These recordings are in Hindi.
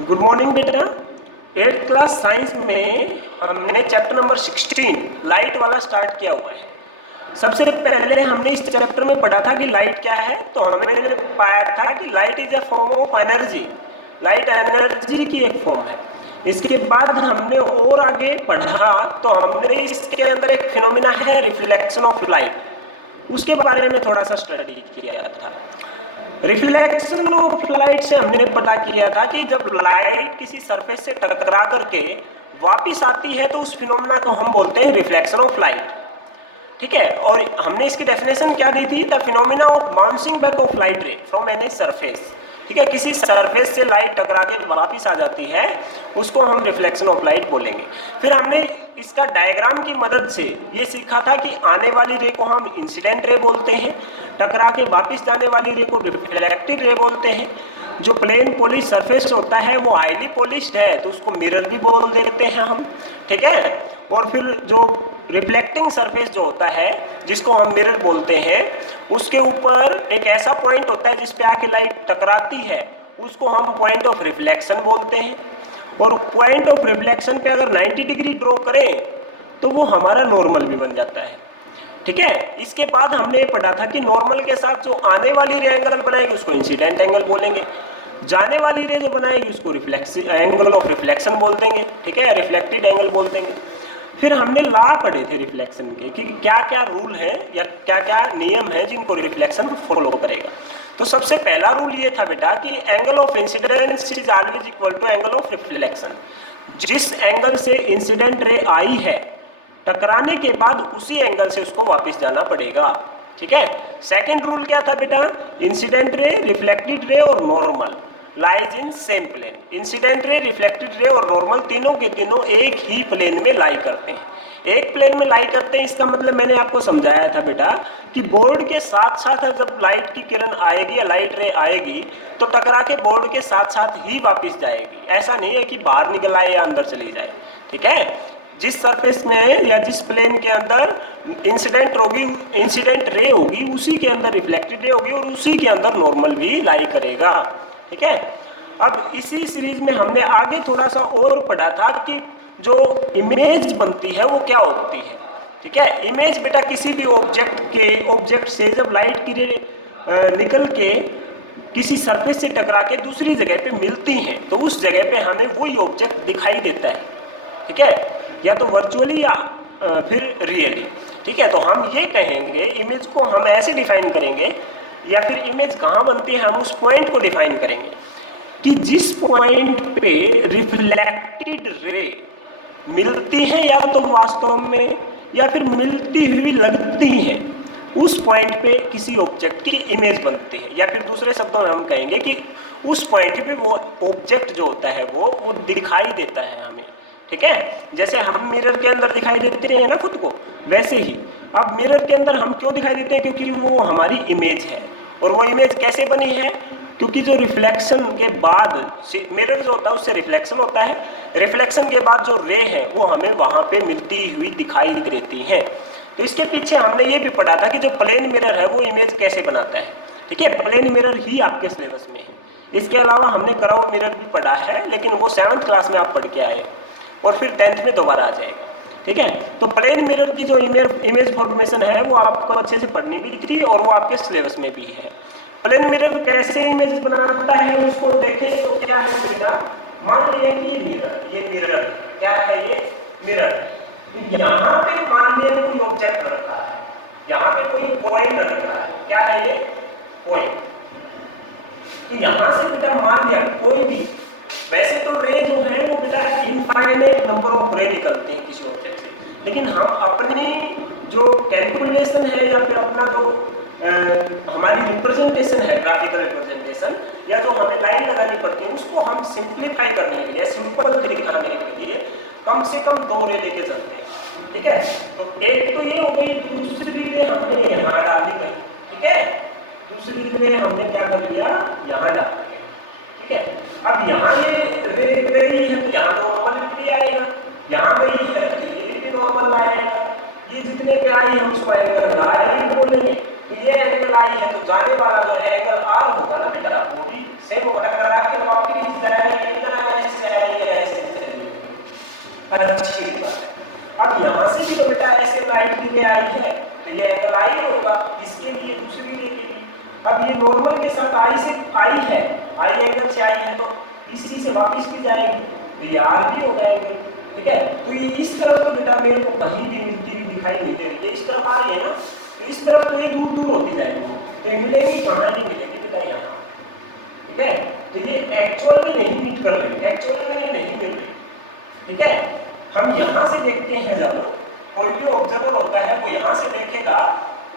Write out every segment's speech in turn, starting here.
गुड मॉर्निंग बेटा। 8th क्लास साइंस में हमने चैप्टर नंबर 16 लाइट वाला स्टार्ट किया हुआ है। सबसे पहले हमने इस चैप्टर में पढ़ा था कि लाइट क्या है, तो हमने पाया था कि light is a form of energy. Light energy की एक फॉर्म है। इसके बाद हमने और आगे पढ़ा तो हमने इसके अंदर एक फिनोमिना है रिफ्लेक्शन ऑफ लाइट, उसके बारे में थोड़ा सा स्टडी किया था। रिफ्लेक्शन ऑफ लाइट से हमने पता किया था कि जब लाइट किसी सरफेस से टकरा करके वापस आती है तो उस फिनोमेना को हम बोलते हैं रिफ्लेक्शन ऑफ लाइट। ठीक है, और हमने इसकी डेफिनेशन क्या दी थी? The phenomena of bouncing back of light रे फ्रॉम एनी सरफेस। ठीक है, किसी सरफेस से लाइट टकरा के वापस आ जाती है, उसको हम रिफ्लेक्शन ऑफ लाइट बोलेंगे। फिर हमने इसका डायग्राम की मदद से ये सीखा था कि आने वाली रे को हम इंसिडेंट रे बोलते हैं, टकरा के वापस जाने वाली रे को रिफ्लेक्टेड रे बोलते हैं। जो प्लेन पॉलिश सरफेस होता है वो हाईली पॉलिश्ड है तो उसको मिरर भी बोल देते हैं हम। ठीक है, और फिर जो रिफ्लेक्टिंग सरफेस जो होता है जिसको हम मिरर बोलते हैं, उसके ऊपर एक ऐसा पॉइंट होता है जिस पे आके लाइट टकराती है, उसको हम पॉइंट ऑफ रिफ्लेक्शन बोलते हैं। और पॉइंट ऑफ रिफ्लेक्शन पे अगर 90 डिग्री ड्रॉ करें तो वो हमारा नॉर्मल भी बन जाता है। ठीक है, इसके बाद हमने पढ़ा था कि नॉर्मल के साथ जो आने वाली रे एंगल बनाएगी उसको इंसिडेंट एंगल बोलेंगे, जाने वाली रे जो बनाएगी उसको एंगल ऑफ रिफ्लेक्शन बोल देंगे। ठीक है, रिफ्लेक्टेड एंगल बोल देंगे। फिर हमने लॉ पढ़े थे रिफ्लेक्शन के कि क्या क्या रूल है या क्या क्या नियम है जिनको रिफ्लेक्शन फॉलो करेगा। तो सबसे पहला रूल ये था बेटा कि angle of incidence is always equal to angle of reflection. जिस एंगल से इंसिडेंट रे आई है टकराने के बाद उसी एंगल से उसको वापस जाना पड़ेगा। ठीक है, सेकंड रूल क्या था बेटा? इंसिडेंट रे, रिफ्लेक्टेड रे और normal lies in same plane. Incident ray, reflected ray और नॉर्मल तीनों के तीनों एक ही प्लेन में लाई करते हैं। एक प्लेन में लाई करते हैं इसका मतलब मैंने आपको समझाया था बेटा कि बोर्ड के साथ साथ जब लाइट की किरण आएगी या लाइट रे आएगी तो टकरा के बोर्ड के साथ साथ ही वापस जाएगी। ऐसा नहीं है कि बाहर निकल आए या अंदर चली जाए। ठीक है, जिस सरफेस में या जिस प्लेन के अंदर इंसिडेंट रे होगी उसी के अंदर रिफ्लेक्टेड रे होगी और उसी के अंदर नॉर्मल भी लाई करेगा। ठीक है, अब इसी सीरीज में हमने आगे थोड़ा सा और पढ़ा था कि जो इमेज बनती है वो क्या होती है। ठीक है, इमेज बेटा किसी भी ऑब्जेक्ट से जब लाइट की रे निकल के किसी सरफेस से टकरा के दूसरी जगह पे मिलती हैं तो उस जगह पे हमें वही ऑब्जेक्ट दिखाई देता है। ठीक है, या तो वर्चुअली या फिर रियली। ठीक है, तो हम ये कहेंगे इमेज को हम ऐसे डिफाइन करेंगे या फिर इमेज कहाँ बनती है हम उस पॉइंट को डिफाइन करेंगे कि जिस पॉइंट पे रिफ्लेक्टेड रे मिलती है या तो वास्तव में या फिर मिलती हुई लगती है, उस पॉइंट पे किसी ऑब्जेक्ट की इमेज बनती है। या फिर दूसरे शब्दों में हम कहेंगे कि उस पॉइंट पे वो ऑब्जेक्ट जो होता है वो दिखाई देता है हमें। ठीक है, जैसे हम मिरर के अंदर दिखाई देते हैं ना खुद को, वैसे ही अब मिरर के अंदर हम क्यों दिखाई देते हैं? क्योंकि वो हमारी इमेज है। और वो इमेज कैसे बनी है? क्योंकि जो रिफ्लेक्शन के बाद मिरर जो होता है उससे रिफ्लेक्शन होता है, रिफ्लेक्शन के बाद जो रे है वो हमें वहां पे मिलती हुई दिखाई देती है। तो इसके पीछे हमने ये भी पढ़ा था कि जो प्लेन मिरर है वो इमेज कैसे बनाता है। ठीक है, प्लेन मिरर ही आपके सिलेबस में है। इसके अलावा हमने कर्व मिरर भी पढ़ा है, लेकिन वो 7th क्लास में आप पढ़ के आए और फिर 10th में दोबारा आ जाएगा। ठीक है, तो प्लेन मिरर की जो इमेज फॉर्मेशन है वो आपको अच्छे से पढ़नी भी दिख रही है और वो आपके सिलेबस में भी है। प्लेन मिरर कैसे इमेज बनाता है उसको देखें तो क्या है बेटा, मान लिया कि ये मिरर क्या है? ये मिरर। यहाँ पे मान लिया कोई ऑब्जेक्ट रखा है, यहाँ पे कोई पॉइंट रखा है, क्या है ये? पॉइंट। तो यहाँ से बेटा मान लिया कोई भी, वैसे तो रे जो है वो बेटा इनफाइनाइट नंबर ऑफ रे निकलती है किसी ऑब्जेक्ट से, लेकिन हम अपनी जो कैलकुलेशन है या फिर अपना जो हमारी रिप्रेजेंटेशन है, ग्राफिकल रिप्रेजेंटेशन, या जो हमें लाइन लगानी पड़ती है उसको हम सिंप्लीफाई करने के लिए, सिंपल दिखाने के लिए कम से कम 2 रे लेके चलते हैं। ठीक है, तो एक तो ये हो गई, दूसरी रे हमने यहाँ डाल दी गई। ठीक है, दूसरी रे हमने क्या कर लिया? यहाँ डाल दिया। ठीक है, अब यहाँ ये रे गई है तो यहाँ नॉर्मल भी आएगा, यहाँ गई है तो ये भी नॉर्मल आएगा। ये जितने पे आई है उसको एंगल लाइन बोलेंगे। तो ये एंगल आई है तो जाने वाला जो एंगल आर होगा ना बेटा वो भी सेम होगा। टकरा के वापस जाएगा, इधर आएगा, ये नॉर्मल के साथ आई से आई है, आई एंगल से आई है, तो इसी से वापस भी जाएगी, तो ये आर भी हो जाएंगे। ठीक है, तो ये इस तरफ तो बेटा मेरे को कहीं भी मिलती हुई दिखाई नहीं दे रही है, इस तरफ आ रही है ना, तो इस तरफ तो ये दूर दूर होती जाएगी, तो ये मिलेगी कहाँ नहीं मिलेगी बेटा यहाँ। ठीक है, तो ये एक्चुअल में नहीं मीट कर रही, एक्चुअल में ये नहीं मिल रही। ठीक है, हम यहाँ से देखते हैं, जब कोई भी ऑब्जर्वर होता है वो यहाँ से देखेगा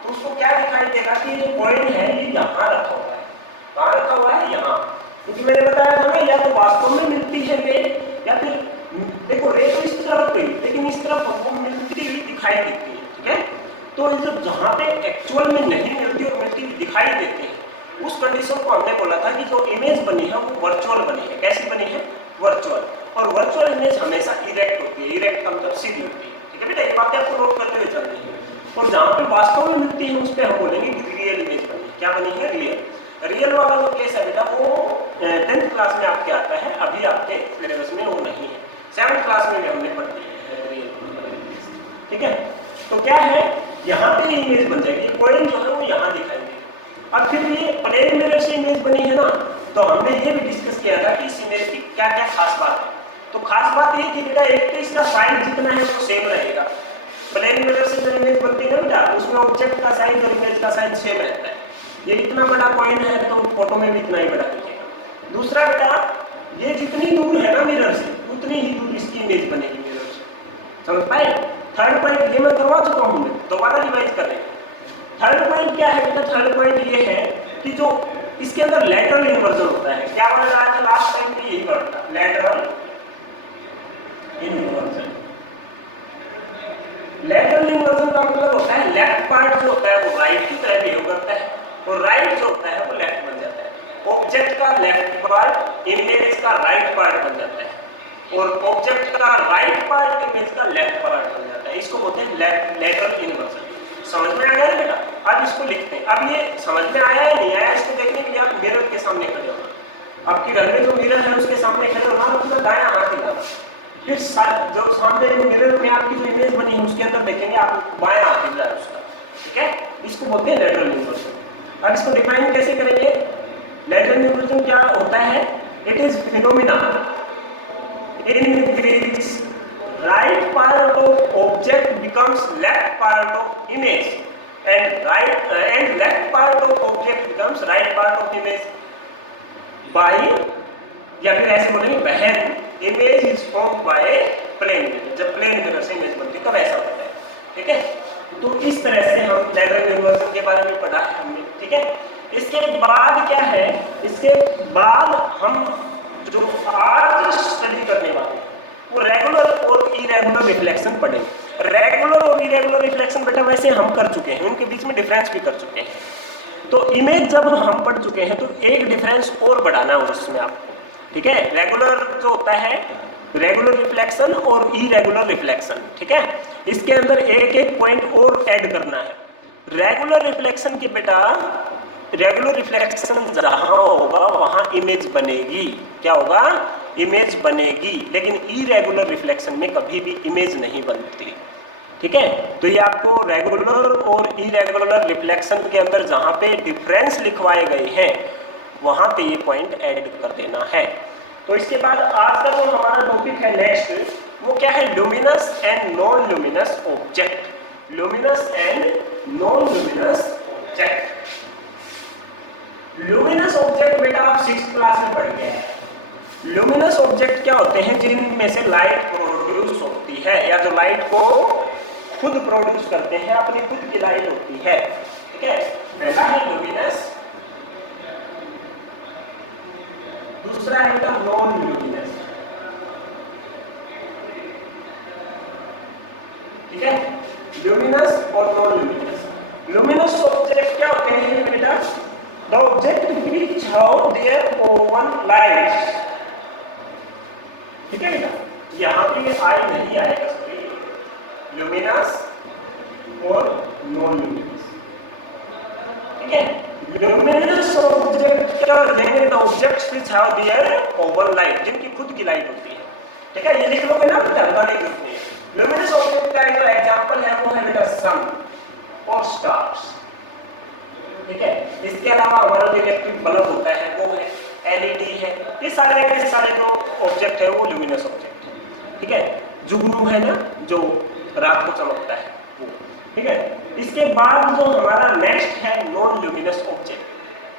तो उसको क्या दिखाई देगा कि ये कॉइन है ये यहाँ रखा हुआ है, कहाँ रखा हुआ है, यहाँ। क्योंकि मैंने बताया था ना, या तो वास्तव में मिलती है रे, या फिर देखो रे तो इस तरफ गई लेकिन इस तरफ हमको मिलती हुई दिखाई देती है। ठीक है, तो जहाँ पे एक्चुअल में नहीं मिलती और मिलती हुई दिखाई देती है, उस कंडीशन को हमने बोला था कि जो इमेज बनी है वो वर्चुअल बनी है। कैसी बनी है? वर्चुअल। और वर्चुअल इमेज हमेशा इरेक्ट होती है, इरेक्ट मतलब सीधी होती है। ठीक है बेटा, ये बातें आपको नोट करते हुए चलनी है। और जहाँ पे वास्तव में मिलती है उस पर हम बोलेंगे रियल इमेज बनी। क्या बनी है? रियल। रियल वाला जो केस है बेटा वो 10th क्लास में आपके आता है, अभी आपके सिलेबस में वो नहीं है। 7th क्लास में भी हमने पढ़ लिया है रियल। ठीक है, तो क्या है, यहाँ पे इमेज बन जाएगी, कॉइन जो है वो यहाँ दिखाई देगी। अब फिर ये प्लेन मिरर से इमेज बनी है ना, तो हमने ये भी डिस्कस किया था कि इस इमेज की क्या क्या खास बात है। तो खास बात ये कि बेटा एक तो इसका साइज जितना है वो सेम रहेगा। प्लेन मिरर से जो इमेज बनती है ना बेटा, उसमें ऑब्जेक्ट का साइज और इमेज का साइज सेम रहता है। ये इतना बड़ा कॉइन है तो फोटो में भी इतना ही बड़ा दिखेगा। दूसरा बेटा, ये जितनी दूर है ना मिरर से, उतनी ही दूर इसकी इमेज बनेगी मिरर से। समझ पाए? थर्ड पॉइंट ये मैं करवा चुका हूँ, दोबारा रिवाइज कर रहे हैं। थर्ड पॉइंट क्या है बेटा? थर्ड पॉइंट ये है कि जो इसके अंदर लैटरल इन्वर्जन होता है। क्या वर्ड आया था लास्ट टाइम पे? यही वर्ड था, लैटरल इन्वर्जन। लैटरल इन्वर्जन का मतलब होता है लेफ्ट पार्ट जो होता है वो राइट की तरह बिहेव करता है और राइट जो होता है वो लेफ्ट बन जाता है। ऑब्जेक्ट का लेफ्ट पार्ट इमेज का राइट पार्ट बन जाता है और ऑब्जेक्ट का राइट पार्ट इमेज का लेफ्ट पार्ट बन जाता है। इसको बोलते हैं लैटरल इन्वर्जन। समझ में आ गया ना बेटा? अब इसको लिखते हैं। अब ये समझ में आया या नहीं आया, इसको देखने के लिए आप मिरर के सामने खड़े हो। आपके घर में जो मिरर है उसके सामने खड़े हो, आप अपना दायां हाथ हिलाना, फिर जो सामने मिरर में आपकी जो इमेज बनी है उसके अंदर देखेंगे आप बायां हाथ हिल रहा है उसका। ठीक है, इसको बोलते हैं लैटरल इन्वर्जन। अब इसको डिफाइन कैसे करेंगे? लैटरल इन्वर्जन क्या होता है? It is phenomena in which right part of object becomes left part of image and left part of object becomes right part of image by, या फिर ऐसे बोलेंगे when image is formed by plane mirror। जब प्लेन मिरर से इमेज बनती है तब ऐसा होता है। ठीक है, तो इस तरह से हम लैटरल इन्वर्जन के बारे में पढ़ा है हमने। ठीक है, इसके बाद क्या है? इसके बाद हम जो आज स्टडी करने वाले हैं वो रेगुलर और इरेगुलर रिफ्लेक्शन पढ़ेंगे। रेगुलर और इरेगुलर रिफ्लेक्शन बेटा वैसे हम कर चुके हैं, उनके बीच में डिफरेंस भी कर चुके हैं। तो इमेज जब हम पढ़ चुके हैं तो एक डिफरेंस और बढ़ाना है उसमें आपको। ठीक है, रेगुलर जो होता है रेगुलर रिफ्लेक्शन और इरेगुलर रिफ्लेक्शन। ठीक है, इसके अंदर एक एक पॉइंट और ऐड करना है। रेगुलर रिफ्लेक्शन के बेटा, रेगुलर रिफ्लेक्शन जहां होगा वहां इमेज बनेगी। क्या होगा? इमेज बनेगी। लेकिन इरेगुलर रिफ्लेक्शन में कभी भी इमेज नहीं बनती। ठीक है, तो ये आपको रेगुलर और इरेगुलर रिफ्लेक्शन के अंदर जहां पे डिफरेंस लिखवाए गए हैं वहां पे ये पॉइंट ऐड कर देना है। तो इसके बाद आज का जो हमारा टॉपिक है नेक्स्ट, वो क्या है? Luminous and non luminous object. Luminous and non luminous object. Luminous object बेटा आप 6th क्लास में पढ़ गए हैं। लुमिनस ऑब्जेक्ट क्या होते हैं? जिनमें से लाइट प्रोड्यूस होती है या जो लाइट को खुद प्रोड्यूस करते हैं, अपनी खुद की लाइट होती है। ठीक है, पहला है लुमिनस, दूसरा है नॉन लुमिनस। ठीक है, लुमिनस और नॉन लुमिनस। लुमिनस ऑब्जेक्ट क्या होते हैं बेटा? The object which have their own light. ठीक है बेटा, यहाँ पे आई नहीं आएगा, लुमिनस और नॉन लुमिनस। ठीक है, लुमिनस ऑब्जेक्ट क्या देंगे? The objects which have their own light, जिनकी खुद की लाइट होती है। ठीक है, ये लिख लोगे ना बेटा, बताने की जरूरत नहीं है। लुमिनस ऑब्जेक्ट का जो एग्जांपल है वो है बेटा सन और स्टार्स। ठीक है। इसके अलावा हमारा जो इलेक्ट्रिक बल्ब होता है वो है, एलईडी है, ये सारे के सारे जो ऑब्जेक्ट है वो ल्यूमिनस ऑब्जेक्ट है। ठीक है, जुगनू है ना जो रात को चमकता है वो। ठीक है, इसके बाद जो हमारा नेक्स्ट है नॉन ल्यूमिनस ऑब्जेक्ट,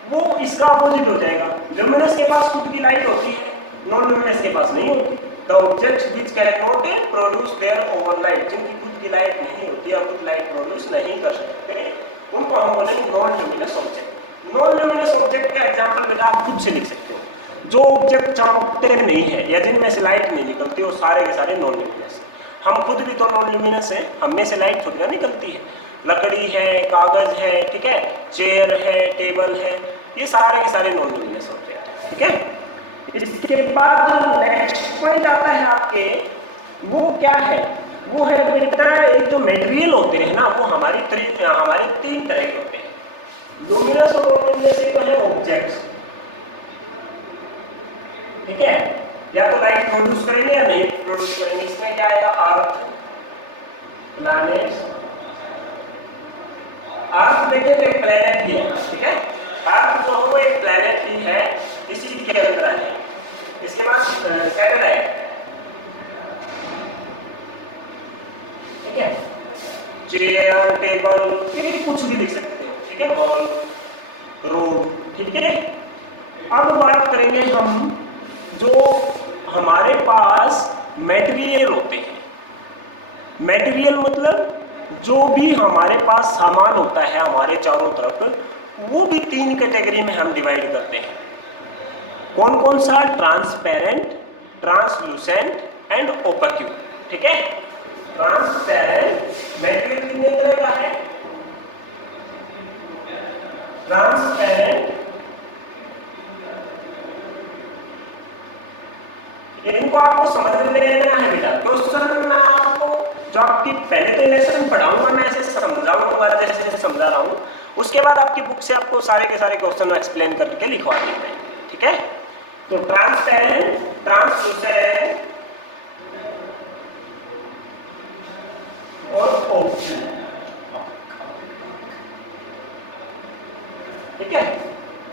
वो इसका अपोजिट हो जाएगा। ल्यूमिनस के पास खुद की लाइट होती है, नॉन ल्यूमिनस के पास नहीं होती। The objects which can not produce their over light, जिनकी खुद की लाइट नहीं होती या खुद लाइट प्रोड्यूस नहीं कर सकते, उनको हम बोलेंगे non luminous object. Non luminous object का एग्जांपल बेटा आप खुद से लिख सकते हो, जो ऑब्जेक्ट चमकते नहीं है या जिनमें से लाइट नहीं निकलती वो सारे के सारे नॉन ल्यूमिनस है। हम खुद भी तो नॉन ल्यूमिनस है, हम में से लाइट थोड़ी ना निकलती है। लकड़ी है, कागज है, ठीक है, चेयर है, टेबल है, ये सारे के सारे नॉन ल्यूमिनस ऑब्जेक्ट है। ठीक है, इसके बाद जो नेक्स्ट पॉइंट आता है आपके, वो क्या है, वो है बेटा एक जो मटेरियल होते हैं ना वो हमारे तीन तरह के होते हैं। ल्यूमिनस और नॉन ल्यूमिनस एक है ऑब्जेक्ट्स, ठीक है, या तो लाइट प्रोड्यूस करेंगे या नहीं प्रोड्यूस करेंगे। इसमें क्या आएगा, अर्थ, प्लैनेट्स। अर्थ देखिए तो एक प्लैनेट ही है, ठीक है, अर्थ जो है एक प्लैनेट ही है, इसी के अंदर है। इसके बाद सैटेलाइट, ठीक है, चेयर, टेबल, ये कुछ भी लिख सकते हो, ठीक है, मॉल, रोड, ठीक है। अब बात करेंगे हम जो हमारे पास मटेरियल होते हैं। मटेरियल मतलब जो भी हमारे पास सामान होता है हमारे चारों तरफ, वो भी तीन कैटेगरी में हम डिवाइड करते हैं। कौन कौन सा, ट्रांसपेरेंट, ट्रांसलूसेंट एंड ओपेक। ठीक है, ट्रांसपेरेंट मटेरियल कितने तरह का है, ट्रांसपेरेंट, इनको आपको समझ में लेना है बेटा। क्वेश्चन में आपको जो आपकी पहले तो लेसन पढ़ाऊंगा, मैं ऐसे समझाऊंगा जैसे समझा रहा हूँ, उसके बाद आपकी बुक से आपको सारे के सारे क्वेश्चन एक्सप्लेन करके लिखवा दिए हैं। ठीक है, तो ट्रांसपेरेंट, ट्रांसलूसेंट और ओपेक। ठीक है,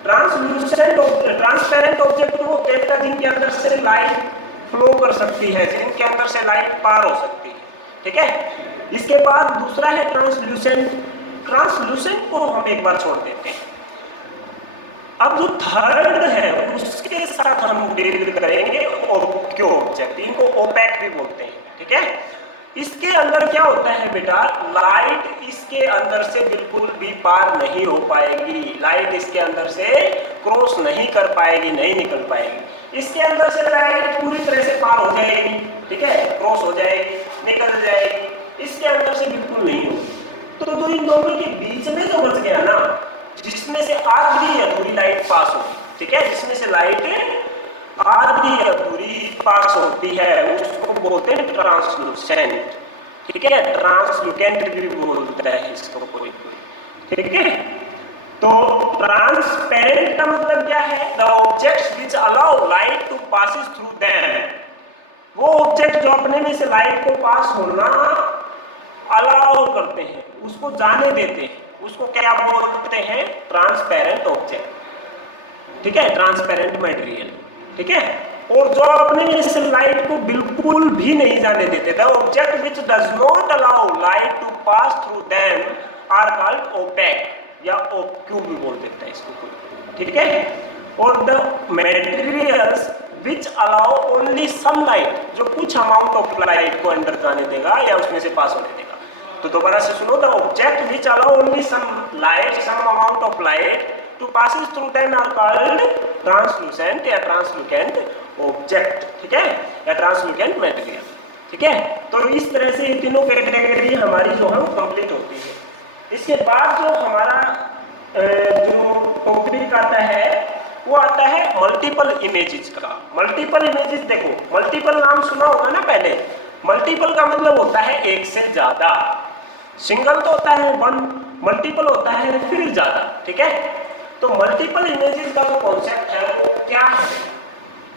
ट्रांसलूसेंट ट्रांसपेरेंट ऑब्जेक्ट वो होते हैं जिनके अंदर से लाइट फ्लो कर सकती है, जिनके अंदर से लाइट पार हो सकती है। ठीक है, इसके बाद दूसरा है ट्रांसलूसेंट। ट्रांसलूसेंट को हम एक बार छोड़ देते हैं। अब जो थर्ड है उसके साथ हम डील करेंगे ओपेक ऑब्जेक्ट, इनको ओपेक भी बोलते हैं। ठीक है, इसके अंदर क्या होता है बेटा, लाइट इसके अंदर से बिल्कुल भी पार नहीं हो पाएगी, लाइट इसके अंदर से क्रॉस नहीं कर पाएगी, नहीं निकल पाएगी। इसके अंदर से लाइट पूरी तरह से पार हो जाएगी, ठीक है, क्रॉस हो जाएगी, निकल जाएगी, इसके अंदर से बिल्कुल नहीं होगी। तो इन दोनों के बीच में जो बच गया ना, जिसमें से आधी अधूरी लाइट पास होगी, ठीक है, जिसमें से लाइट आधी अधूरी पास होती है, उसको बोलते हैं ट्रांसलूसेंट। ठीक है, ट्रांसलूसेंट भी बोलता है इसको कोई। ठीक है, तो ट्रांसपेरेंट का मतलब क्या है, the objects which allow light to passes through them, वो ऑब्जेक्ट जो अपने में से लाइट को पास होना अलाउ करते हैं, उसको जाने देते हैं, उसको क्या बोलते हैं, ट्रांसपेरेंट ऑब्जेक्ट। ठीक है, ट्रांसपेरेंट मटेरियल। ठीक है, और जो अपने में से लाइट को बिल्कुल भी नहीं जाने देते, the object which does not allow light to pass through them are called opaque, या ओक्यू भी बोल देता है इसको कोई। ठीक है, और the materials which allow only some light, जो कुछ अमाउंट ऑफ लाइट को अंदर जाने देगा या उसमें से पास होने देगा। तो दोबारा से सुनो, the object which allow only some light, some amount of light to passes through them are called translucent या translucent object। ठीक है, या translucent material। ठीक है, तो इस तरह से ये तीनों कैटेगरी हमारी जो है कंप्लीट होती है। इसके बाद जो हमारा जो टॉपिक आता है वो आता है मल्टीपल इमेजेस का। मल्टीपल इमेजेस, देखो मल्टीपल नाम सुना होगा ना पहले। मल्टीपल का मतलब होता है एक से ज्यादा, सिंगल तो होता है वन, मल्टीपल होता है फिर ज्यादा। ठीक है, तो मल्टीपल इमेजेस का जो कॉन्सेप्ट है वो क्या है,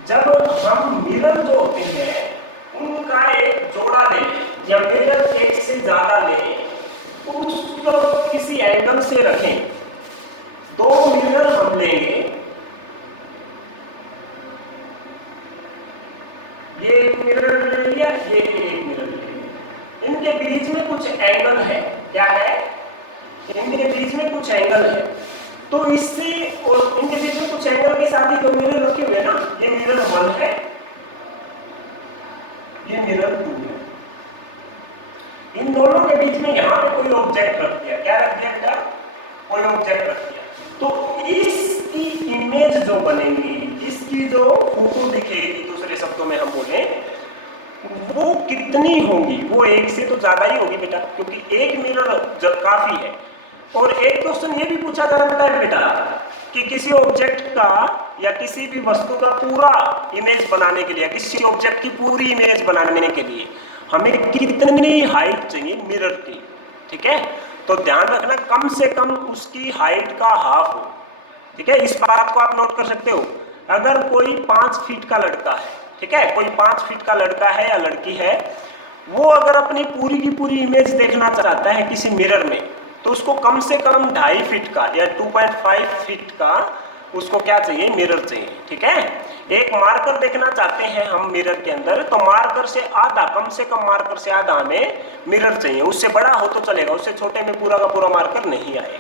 जब हम मिरर जो होते हैं उनका एक जोड़ा लें या मिरर एक से ज्यादा लें, उसको किसी एंगल से रखें, दो मिरर हम लेंगे, ये एक मिरर ले लिया, ये एक मिरर ले लिया, इनके बीच में कुछ एंगल है, क्या है, इनके बीच में कुछ एंगल है, तो इससे और इनके बीच में कुछ एंगल के साथ ही दो मिरर रखे हुए ना, ये मिरर 1 है, ये मिरर 2 है, इन दोनों के बीच में यहाँ पे कोई ऑब्जेक्ट रख दिया, क्या रख दिया बेटा, कोई ऑब्जेक्ट रख दिया, तो इसकी इमेज जो बनेगी, इसकी जो फोटो दिखेगी, दूसरे शब्दों में हम बोले वो कितनी होगी, वो एक से तो ज्यादा ही होगी बेटा, क्योंकि एक मिरर काफी है। और एक क्वेश्चन ये भी पूछा जाता है बेटा कि किसी ऑब्जेक्ट का या किसी भी वस्तु का पूरा इमेज बनाने के लिए, किसी ऑब्जेक्ट की पूरी इमेज बनाने के लिए हमें कितनी हाइट चाहिए मिरर की, ठीक है, तो ध्यान रखना कम से कम उसकी हाइट का हाफ हो, ठीक है, इस बात को आप नोट कर सकते हो। अगर कोई 5 फीट का लड़का है, ठीक है, कोई 5 फीट का लड़का है या लड़की है, वो अगर अपनी पूरी की पूरी इमेज देखना चाहता है किसी मिरर में, तो उसको कम से कम 2.5 फीट का या 2.5 फीट का उसको क्या चाहिए, मिरर चाहिए, ठीक है। एक मार्कर देखना चाहते हैं हम मिरर के अंदर, तो मार्कर से आधा, कम से कम मार्कर से आधा हमें मिरर चाहिए, उससे बड़ा हो तो चलेगा, उससे छोटे में पूरा का पूरा मार्कर नहीं आएगा,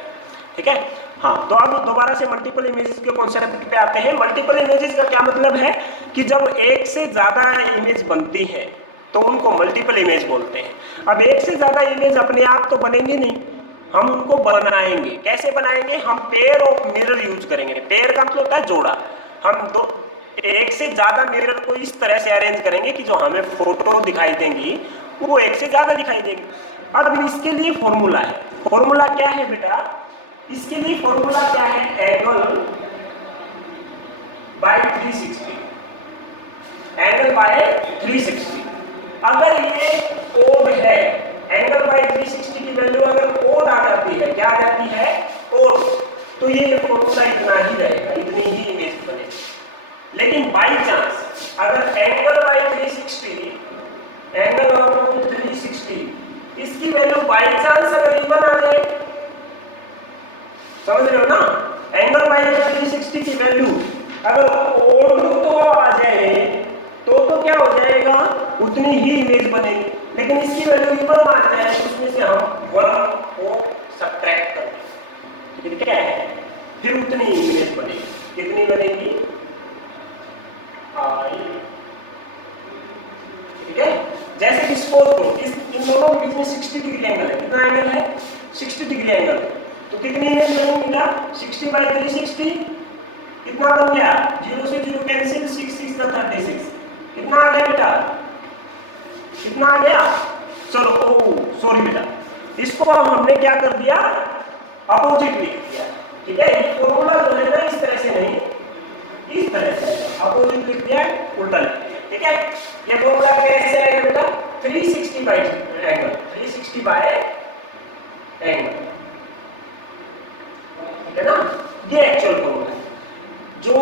ठीक है। हाँ, तो अब दोबारा से मल्टीपल इमेजेस के कॉन्सेप्ट पे आते हैं। मल्टीपल इमेजेस का क्या मतलब है कि जब एक से ज्यादा इमेज बनती है तो उनको मल्टीपल इमेज बोलते हैं। अब एक से ज्यादा इमेज अपने आप तो बनेंगे नहीं, हम उनको बनाएंगे। कैसे बनाएंगे, हम पेयर ऑफ मिरर यूज करेंगे। पेयर का मतलब होता है जोड़ा। हम दो एक से ज्यादा मिरर को इस तरह से अरेंज करेंगे कि जो हमें फोटो दिखाई देंगी वो एक से ज्यादा दिखाई देगी। अब इसके लिए फॉर्मूला है। फॉर्मूला क्या है बेटा, इसके लिए फॉर्मूला क्या है, एंगल बाय 360, एंगल बाय 360। अगर ये ओड है, एंगल बाय 360 की वैल्यू अगर ओड आ जाती है, क्या आ जाती है, ओड, तो ये फॉर्मूला इतना ही रहेगा, इतनी ही इमेज बनेगी। लेकिन बाई चांस अगर एंगल बाय 360, एंगल बाय 360 इसकी वैल्यू बाई चांस अगर इवन आ जाए, समझ रहे हो ना, एंगल बाय 360 की वैल्यू अगर ओड तो आ जाए तो क्या हो जाएगा, उतनी ही इमेज बनेगी। लेकिन इसकी वैल्यू इवन आ जाए तो उसमें से हम 1 को सब्ट्रैक्ट कर देंगे, ठीक है, फिर उतनी ही इमेज बनेगी। कितनी बनेगी, ठीक है। जैसे कि सपोज करो इन दोनों के बीच में 60 डिग्री एंगल है। कितना एंगल है, 60 डिग्री एंगल। तो कितनी इमेज बनेगी बेटा, 60 बाय 360 कितना बन गया, 0 से 0 कैंसिल, 6 6 36, कितना आ गया बेटा, कितना आ गया, चलो ओ सॉरी बेटा, इसको हमने क्या कर दिया, अपोजिट लिख दिया, ठीक है। ये फॉर्मूला जो है ना इस तरह से नहीं, इस तरह से अपोजिट लिख दिया, उल्टा लिख दिया, ठीक है। ये फॉर्मूला कैसे आएगा बेटा, 360 बाय एंगल, 360 बाय एंगल, ठीक है ना। ये एक्चुअल फॉर्मूला है। जो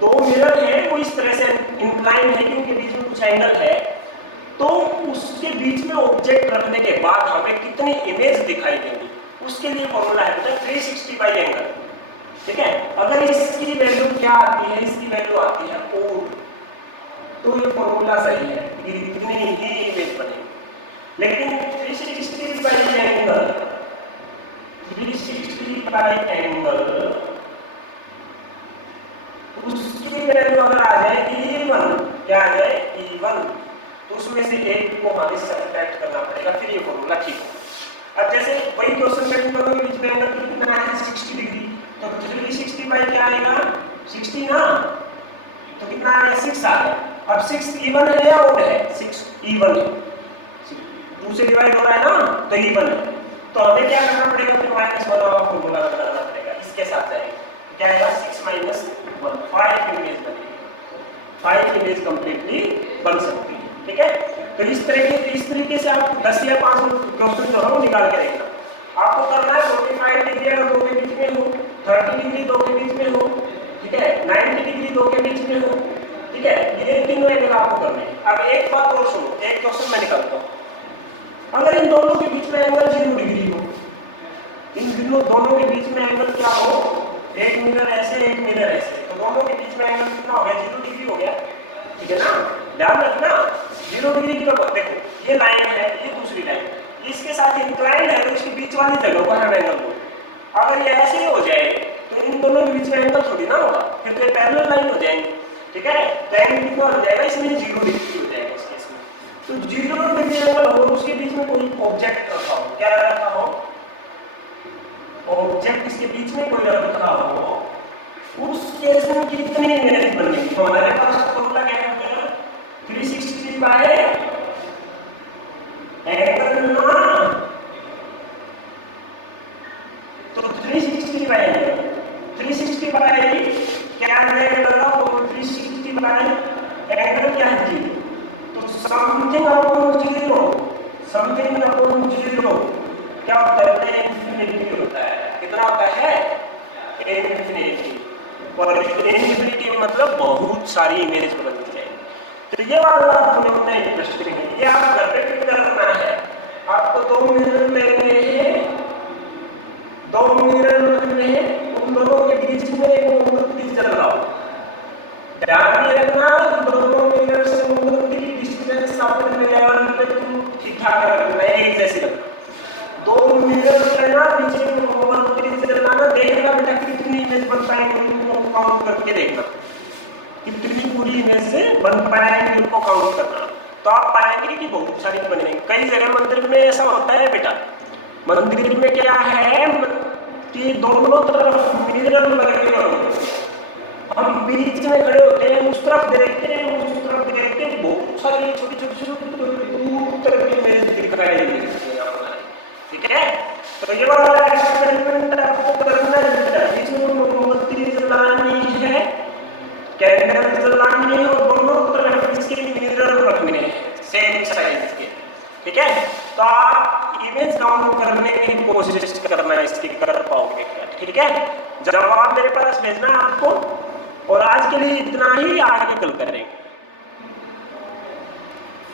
दो मिरर है वो इस तरह से इंक्लाइन है कि उनके बीच में कुछ एंगल है, तो उसके बीच में ऑब्जेक्ट रखने के बाद हमें कितनी इमेज दिखाई देगी, उसके लिए फॉर्मूला है बेटा 360 बाय एंगल, ठीक है। अगर इसकी वैल्यू क्या आती है, इसकी वैल्यू आती है ओड, तो ये फॉर्मूला सही है, कितनी ही इमेज बनेगी। लेकिन 360 बाय एंगल, 360 बाय एंगल उसकी वैल्यू अगर आ जाए इवन, क्या आ जाए इवन, तो उसमें से एक को हमें सब्ट्रैक्ट करना पड़ेगा, फिर ये फॉर्मूला ठीक होगा। अब जैसे वही क्वेश्चन में इन दोनों के बीच में एंगल कितना है, 60 डिग्री, तो 360 बाय क्या आएगा, 60 ना, तो कितना आएगा, 6 आ गया। अब 6 इवन है या ओड है, 6 इवन है, 2 से डिवाइड हो रहा है ना, तो इवन है। तो हमें क्या करना पड़ेगा, फिर -1 वाला फॉर्मूला लगाना पड़ेगा, इसके साथ जाएगा, क्या आएगा, 6 - 1, 5 इमेज बनेगी, 5 इमेज कंप्लीटली बन सकती है, ठीक है। तो इस तरीके से आप 10 या 5 क्वेश्चन जो है वो निकाल के रखना। आपको करना है 45 डिग्री अगर दो के बीच में हो, 30 डिग्री दो के बीच में हो, ठीक है, 90 डिग्री दो के बीच में हो, ठीक है, ये तीनों एंगल आपको करने हैं। अब एक बात और सुनो, एक क्वेश्चन मैं निकालता हूँ। अगर इन दोनों के बीच में एंगल 0 डिग्री हो, इन दोनों के बीच में एंगल क्या हो, एक मिरर ऐसे, एक मिरर ऐसे, तो दोनों के बीच में एंगल कितना हो गया? 0 डिग्री हो गया, ठीक है ना? ध्यान रखना 0 डिग्री की, देखो ये लाइन है, ये दूसरी लाइन, इसके साथ इंक्लाइंड है, तो इसके बीच वाली जगह को हम एंगल बोलते। अगर ये ऐसे ही हो जाए तो इन दोनों के बीच में एंगल थोड़ी ना होगा, फिर तो ये पैरेलल लाइन हो जाएंगे, ठीक है? तो एंगल कितना हो जाएगा इसमें? 0 डिग्री हो जाएगा इस केस में। तो 0 डिग्री एंगल हो, उसके बीच में कोई ऑब्जेक्ट रखा हो, क्या रखा हो? ऑब्जेक्ट इसके बीच में कोई रखा हो, उस केस में कितनी इमेज बनेगी? तो हमारे पास फॉर्मूला क्या है? 360 बाय एंगल ना, तो 360 बाय 360 बाय क्या एंगल लगाओ? 360 बाय एंगल क्या है जी? तो समथिंग अपॉन 0, समथिंग अपॉन 0 क्या होता है? इंफिनिटी होता है। कितना होता है? इंफिनिटी। और इंफिनिटी मतलब बहुत सारी इमेज बनती है। तो ये वाला आपने इंटरेस्टिंग है, ये आप घर पे भी करना है। आपको 2 मिरर लेने हैं, 2 मिरर रखने हैं, उन दोनों के बीच में एक मोमबत्ती जलाओ। ध्यान में रखना, दोनों मिरर से मोमबत्ती की डिस्टेंस अपने लेवल पे तुम ठीक ठाक रखना, एक जैसी रखना। 2 मिरर लेना, बीच में मोमबत्ती जलाना, देखना बेटा कितनी इमेज बन पाएंगे, उनको काउंट करके देखना कितनी पूरी इमेज से बन पाएंगे, उनको काउंट करना। तो आप पाएंगे कि बहुत सारी बनेंगी। कई जगह मंदिर में ऐसा होता है बेटा, मंदिर में क्या है कि दोनों तरफ मिरर लगे होते, हम बीच में खड़े होते हैं, उस तरफ देखते हैं, उस तरफ देखते हैं, बहुत सारी छोटी छोटी दूर तक की इमेज दिखाई देती है, ठीक है? तो ये वाला एक्सपेरिमेंट आपको करना है, बीच में मोमबत्ती जलानी है, कैंडल जलानी है, और दोनों तरफ इसके मिरर रखने हैं सेम साइज के, ठीक है? तो आप इमेज काउंट करने की कोशिश करना है, इसकी कर पाओगे, ठीक है? जवाब मेरे पास भेजना आपको। और आज के लिए इतना ही, आगे कल करेंगे।